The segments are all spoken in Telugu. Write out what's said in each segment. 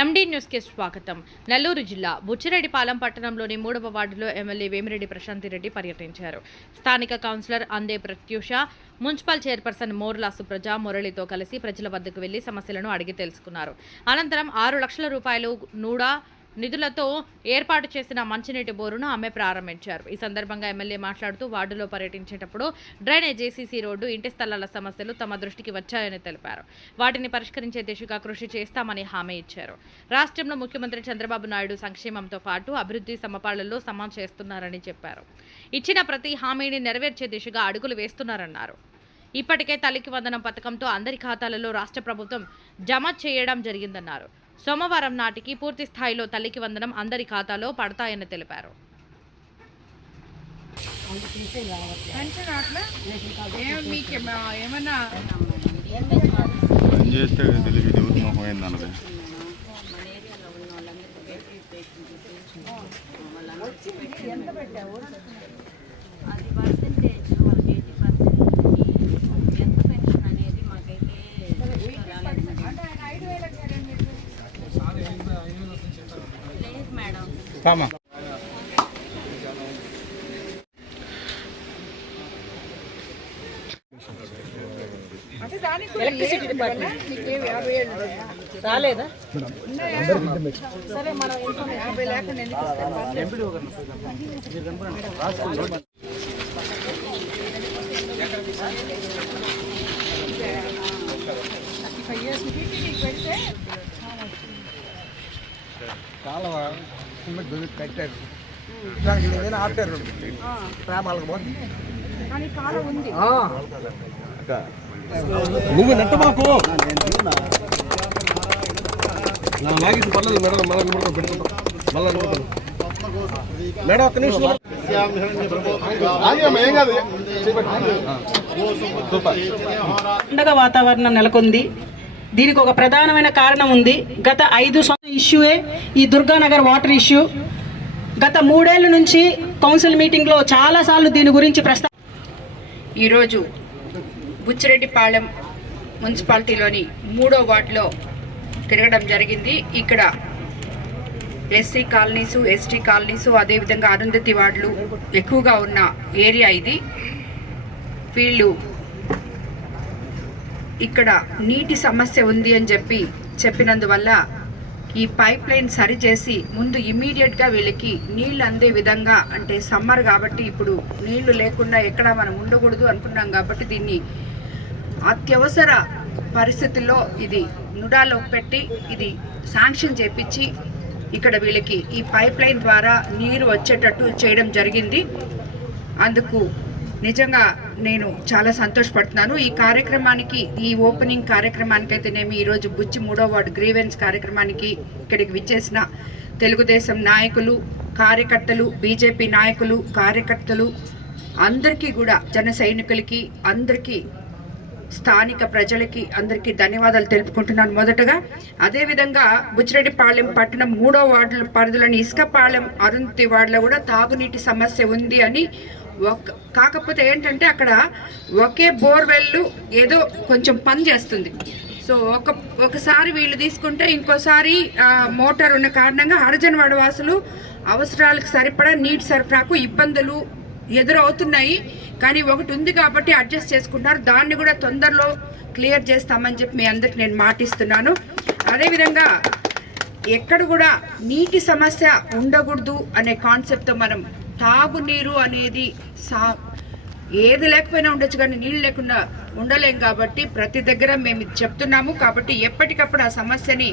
ఎండీ న్యూస్కి స్వాగతం. నెల్లూరు జిల్లా బుచ్చిరెడ్డిపాలెం పట్టణంలోని మూడవ వార్డులో ఎమ్మెల్యే వేమిరెడ్డి ప్రశాంతిరెడ్డి పర్యటించారు. స్థానిక councillor Ande Pratyusha municipal chairperson Morla Supraja మురళితో కలిసి ప్రజల వద్దకు వెళ్ళి సమస్యలను అడిగి తెలుసుకున్నారు. అనంతరం ఆరు లక్షల రూపాయలు నూడా నిధులతో ఏర్పాటు చేసిన మంచినీటి బోరును ఆమె ప్రారంభించారు. ఈ సందర్భంగా ఎమ్మెల్యే మాట్లాడుతూ వార్డులో పర్యటించేటప్పుడు డ్రైనేజ్ జేసీసీ రోడ్డు ఇంటి స్థలాల సమస్యలు తమ దృష్టికి వచ్చాయని తెలిపారు. వాటిని పరిష్కరించే దిశగా కృషి చేస్తామని హామీ ఇచ్చారు. రాష్ట్రంలో ముఖ్యమంత్రి చంద్రబాబు నాయుడు సంక్షేమంతో పాటు అభివృద్ధి సమపాళ్ళలో సమం చేస్తున్నారని చెప్పారు. ఇచ్చిన ప్రతి హామీని నెరవేర్చే దిశగా అడుగులు వేస్తున్నారన్నారు. ఇప్పటికే తల్లికి వందనం పథకంతో అందరి ఖాతాలలో రాష్ట్ర ప్రభుత్వం జమ చేయడం జరిగిందన్నారు. సోమవారం నాటికి పూర్తి స్థాయిలో తల్లికి వందనం అందరి ఖాతాలో పడతాయని తెలిపారు. పెన్షన్ ఏమన్నా చేస్తే అది పర్సెంటేజ్ వాళ్ళకి ఎయిటీ పర్సెంట్ ఎంత పెన్షన్ అనేది మాకైతే రాలేదు లేదు ఉన్నాయా? రాలేదా? సరే మనం యాభై లేకుండా కాలువ కట్టారు. దానికి ఏదైనా ఆపారు. ప్రేమాలకు పోతుంది కానీ కాలం ఉంది. నువ్వు నెట్ట మాకు. పర్లేదు మేడం మళ్ళీ నిలబడతాను, పెట్టుకుంటాం. మళ్ళీ నిలబడతాను. మేడం ఒక్క నిమిషం. పండగ వాతావరణం నెలకొంది. దీనికి ఒక ప్రధానమైన కారణం ఉంది. గత ఐదు ఇష్యూయే ఈ దుర్గానగర్ వాటర్ ఇష్యూ. గత మూడేళ్ళ నుంచి కౌన్సిల్ మీటింగ్లో చాలాసార్లు దీని గురించి ప్రస్తా ఈరోజు బుచ్చిరెడ్డిపాళెం మున్సిపాలిటీలోని మూడో వార్డులో తిరగడం జరిగింది. ఇక్కడ ఎస్సీ కాలనీసు ఎస్టీ కాలనీసు అదేవిధంగా అరుంధతి వార్డులు ఎక్కువగా ఉన్న ఏరియా ఇది. వీళ్ళు ఇక్కడ నీటి సమస్య ఉంది అని చెప్పి చెప్పినందువల్ల ఈ పైప్ లైన్ సరిచేసి ముందు ఇమీడియట్గా వీళ్ళకి నీళ్ళు అందే విధంగా అంటే సమ్మర్ కాబట్టి ఇప్పుడు నీళ్ళు లేకుండా ఎక్కడ మనం ఉండకూడదు అనుకున్నాం కాబట్టి దీన్ని అత్యవసర పరిస్థితుల్లో ఇది నుడాలో పెట్టి ఇది శాంక్షన్ చేపించి ఇక్కడ వీళ్ళకి ఈ పైప్ లైన్ ద్వారా నీరు వచ్చేటట్టు చేయడం జరిగింది. అందుకు నిజంగా నేను చాలా సంతోషపడుతున్నాను. ఈ కార్యక్రమానికి ఈ ఓపెనింగ్ కార్యక్రమానికి అయితేనేమి ఈరోజు బుచ్చి మూడో వార్డు గ్రీవెన్స్ కార్యక్రమానికి ఇక్కడికి విచ్చేసిన తెలుగుదేశం నాయకులు కార్యకర్తలు బీజేపీ నాయకులు కార్యకర్తలు అందరికీ కూడా జన సైనికులకి అందరికీ స్థానిక ప్రజలకి అందరికీ ధన్యవాదాలు తెలుపుకుంటున్నాను మొదటగా. అదేవిధంగా బుచ్చిరెడ్డిపాళెం పట్టణం మూడో వార్డుల పరిధిలోని ఇసుకపాలెం అరుంతి వార్డులో కూడా తాగునీటి సమస్య ఉంది అని ఒక కాకపోతే ఏంటంటే అక్కడ ఒకే బోర్వెల్ ఏదో కొంచెం పని చేస్తుంది. సో ఒక ఒకసారి వీళ్ళు తీసుకుంటే ఇంకోసారి మోటార్ ఉన్న కారణంగా హరిజనవాడ వాసులు అవసరాలకు సరిపడా నీటి సరఫరాకు ఇబ్బందులు ఎదురవుతున్నాయి. కానీ ఒకటి ఉంది కాబట్టి అడ్జస్ట్ చేసుకుంటున్నారు. దాన్ని కూడా తొందరలో క్లియర్ చేస్తామని చెప్పి మీ అందరికి నేను మాటిస్తున్నాను. అదేవిధంగా ఎక్కడ కూడా నీటి సమస్య ఉండకూడదు అనే కాన్సెప్ట్తో మనం తాగునీరు అనేది సా ఏది లేకపోయినా ఉండొచ్చు కానీ నీళ్ళు లేకుండా ఉండలేం కాబట్టి ప్రతి దగ్గర మేము చెప్తున్నాము కాబట్టి ఎప్పటికప్పుడు ఆ సమస్యని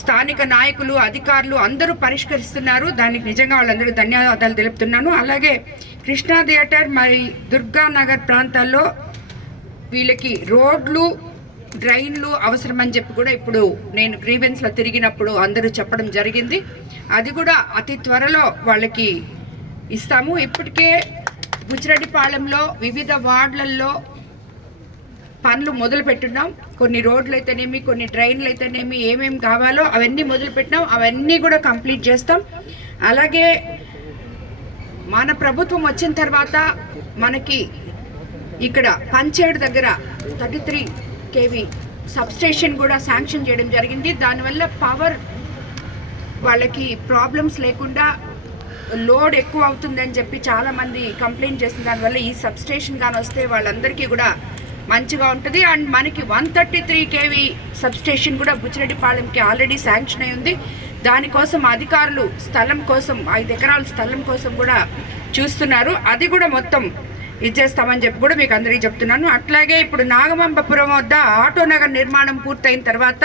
స్థానిక నాయకులు అధికారులు అందరూ పరిష్కరిస్తున్నారు. దానికి నిజంగా వాళ్ళందరూ ధన్యవాదాలు తెలుపుతున్నాను. అలాగే కృష్ణా థియేటర్ మరి దుర్గానగర్ ప్రాంతాల్లో వీళ్ళకి రోడ్లు డ్రైన్లు అవసరమని చెప్పి కూడా ఇప్పుడు నేను గ్రీవెన్స్లో తిరిగినప్పుడు అందరూ చెప్పడం జరిగింది. అది కూడా అతి త్వరలో వాళ్ళకి ఇస్తాము. ఇప్పటికే బుచ్చిరెడ్డిపాళెంలో వివిధ వార్డులలో పనులు మొదలుపెట్టున్నాం. కొన్ని రోడ్లు అయితేనేమి కొన్ని డ్రైన్లు అయితేనేమి ఏమేమి కావాలో అవన్నీ మొదలుపెట్టినాం. అవన్నీ కూడా కంప్లీట్ చేస్తాం. అలాగే మన ప్రభుత్వం వచ్చిన తర్వాత మనకి ఇక్కడ పంచేడు దగ్గర థర్టీ త్రీ కేవీ సబ్స్టేషన్ కూడా శాంక్షన్ చేయడం జరిగింది. దానివల్ల పవర్ వాళ్ళకి ప్రాబ్లమ్స్ లేకుండా లోడ్ ఎక్కువ అవుతుందని చెప్పి చాలా మంది కంప్లైంట్ చేసిన దానివల్ల ఈ సబ్స్టేషన్ కానీ వస్తే వాళ్ళందరికీ కూడా మంచిగా ఉంటుంది. అండ్ మనకి one thirty three KV substation కూడా బుచ్చిరెడ్డిపాళెంకి ఆల్రెడీ శాంక్షన్ అయి ఉంది. దానికోసం అధికారులు స్థలం కోసం ఐదు ఎకరాల స్థలం కోసం కూడా చూస్తున్నారు. అది కూడా మొత్తం ఇచ్చేస్తామని చెప్పి కూడా మీకు అందరికీ చెప్తున్నాను. అట్లాగే ఇప్పుడు నాగమంబపురం వద్ద ఆటో నగర్ నిర్మాణం పూర్తయిన తర్వాత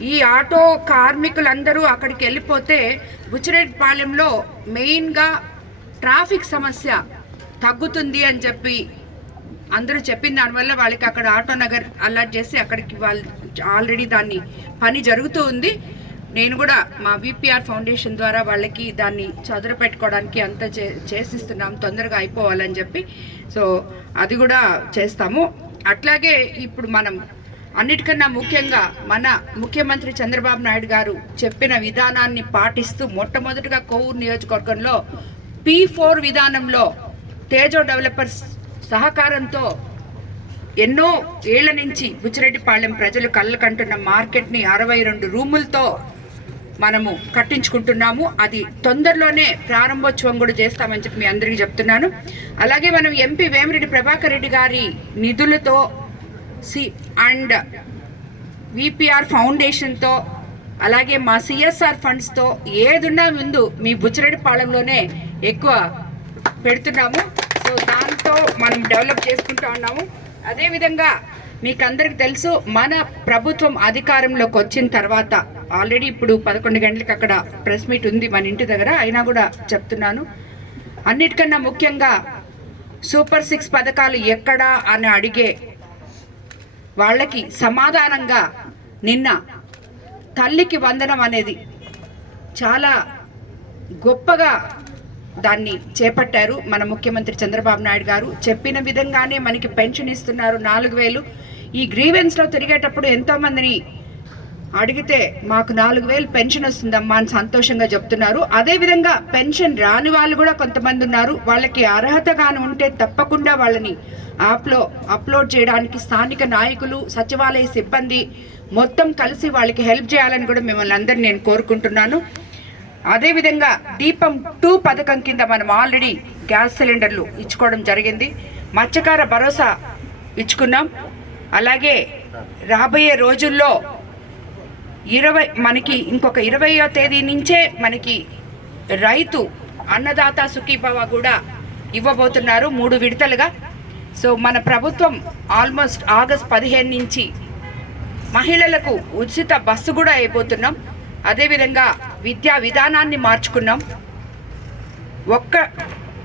ఈ ఆటో కార్మికులందరూ అక్కడికి వెళ్ళిపోతే బుచ్చిరెడ్డిపాలెంలో మెయిన్గా ట్రాఫిక్ సమస్య తగ్గుతుంది అని చెప్పి అందరూ చెప్పిన దానివల్ల వాళ్ళకి అక్కడ ఆటో నగర్ అలర్ట్ చేసి అక్కడికి వాళ్ళు ఆల్రెడీ దాన్ని పని జరుగుతూ ఉంది. నేను కూడా మా విపిఆర్ ఫౌండేషన్ ద్వారా వాళ్ళకి దాన్ని చదరపెట్టుకోవడానికి అంత చే చేసిస్తున్నాం తొందరగా అయిపోవాలని చెప్పి. సో అది కూడా చేస్తాము. అట్లాగే ఇప్పుడు మనం అన్నిటికన్నా ముఖ్యంగా మన ముఖ్యమంత్రి చంద్రబాబు నాయుడు గారు చెప్పిన విధానాన్ని పాటిస్తూ మొట్టమొదటిగా కోవూరు నియోజకవర్గంలో పీ ఫోర్ విధానంలో తేజో డెవలపర్స్ సహకారంతో ఎన్నో ఏళ్ళ నుంచి బుచ్చిరెడ్డిపాళెం ప్రజలు కళ్ళకంటున్న మార్కెట్ని అరవై రెండు రూములతో మనము కట్టించుకుంటున్నాము. అది తొందరలోనే ప్రారంభోత్సవం కూడా చేస్తామని చెప్పి మీ అందరికీ చెప్తున్నాను. అలాగే మనం ఎంపీ వేమిరెడ్డి ప్రభాకర్ రెడ్డి గారి నిధులతో సి అండ్ విపిఆర్ ఫౌండేషన్తో అలాగే మా సిఎస్ఆర్ ఫండ్స్తో ఏదున్నా ముందు మీ బుచ్చిరెడ్డిపాళెంలోనే ఎక్కువ పెడుతున్నాము. సో దాంతో మనం డెవలప్ చేసుకుంటూ ఉన్నాము. అదేవిధంగా మీకు అందరికి తెలుసు మన ప్రభుత్వం అధికారంలోకి వచ్చిన తర్వాత ఆల్రెడీ ఇప్పుడు పదకొండు గంటలకు అక్కడ ప్రెస్ మీట్ ఉంది మన ఇంటి దగ్గర అయినా కూడా చెప్తున్నాను. అన్నిటికన్నా ముఖ్యంగా సూపర్ సిక్స్ పథకాలు ఎక్కడా అని అడిగే వాళ్ళకి సమాధానంగా నిన్న తల్లికి వందనం అనేది చాలా గొప్పగా దాన్ని చేపట్టారు మన ముఖ్యమంత్రి చంద్రబాబు నాయుడు గారు. చెప్పిన విధంగానే మనకి పెన్షన్ ఇస్తున్నారు నాలుగు వేలు. ఈ గ్రీవెన్స్లో తిరిగేటప్పుడు ఎంతోమందిని అడిగితే మాకు నాలుగు వేలు పెన్షన్ వస్తుందమ్మా అని సంతోషంగా చెప్తున్నారు. అదేవిధంగా పెన్షన్ రాని వాళ్ళు కూడా కొంతమంది ఉన్నారు. వాళ్ళకి అర్హత కాని ఉంటే తప్పకుండా వాళ్ళని యాప్లో అప్లోడ్ చేయడానికి స్థానిక నాయకులు సచివాలయ సిబ్బంది మొత్తం కలిసి వాళ్ళకి హెల్ప్ చేయాలని కూడా మిమ్మల్ని అందరినీ నేను కోరుకుంటున్నాను. అదేవిధంగా దీపం టూ పథకం కింద మనం ఆల్రెడీ గ్యాస్ సిలిండర్లు ఇచ్చుకోవడం జరిగింది. మత్స్యకార భరోసా ఇచ్చుకున్నాం. అలాగే రాబోయే రోజుల్లో ఇరవై మనకి ఇంకొక ఇరవయో తేదీ నుంచే మనకి రైతు అన్నదాత సుఖీభవ కూడా ఇవ్వబోతున్నారు మూడు విడతలుగా. సో మన ప్రభుత్వం ఆల్మోస్ట్ ఆగస్ట్ పదిహేను నుంచి మహిళలకు ఉచిత బస్సు కూడా అయిపోతున్నాం. అదేవిధంగా విద్యా విధానాన్ని మార్చుకున్నాం. ఒక్క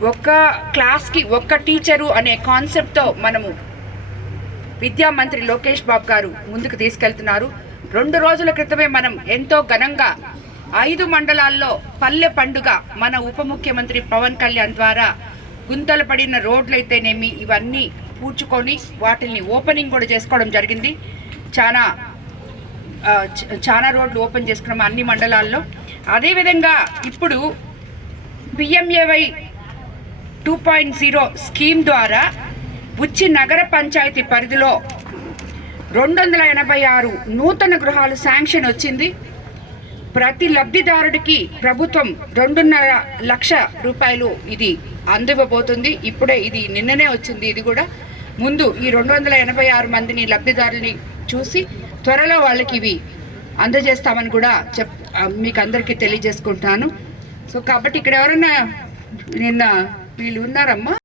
ఒక్క క్లాస్కి ఒక్క టీచరు అనే కాన్సెప్ట్తో మనము విద్యా మంత్రి లోకేష్ బాబు గారు ముందుకు తీసుకెళ్తున్నారు. రెండు రోజుల క్రితమే మనం ఎంతో ఘనంగా ఐదు మండలాల్లో పల్లె పండుగ మన ఉప ముఖ్యమంత్రి పవన్ కళ్యాణ్ ద్వారా గుంతలు పడిన రోడ్లైతేనేమి ఇవన్నీ పూడ్చుకొని వాటిని ఓపెనింగ్ కూడా చేసుకోవడం జరిగింది. చాలా చాలా రోడ్లు ఓపెన్ చేసుకున్నాం అన్ని మండలాల్లో. అదేవిధంగా ఇప్పుడు PMAY two point zero scheme ద్వారా బుచ్చి నగర పంచాయతీ పరిధిలో రెండు వందల ఎనభై ఆరు నూతన గృహాలు శాంక్షన్ వచ్చింది. ప్రతి లబ్ధిదారుడికి ప్రభుత్వం రెండున్నర లక్ష రూపాయలు ఇది అందివ్వబోతుంది ఇప్పుడే ఇది నిన్ననే వచ్చింది ఇది కూడా. ముందు ఈ రెండు వందల ఎనభై ఆరు మందిని లబ్ధిదారుని చూసి త్వరలో వాళ్ళకి ఇవి అందజేస్తామని కూడా చెప్ మీకు అందరికీ తెలియజేసుకుంటాను సో కాబట్టి ఇక్కడ ఎవరన్నా నిన్న వీళ్ళు ఉన్నారమ్మా?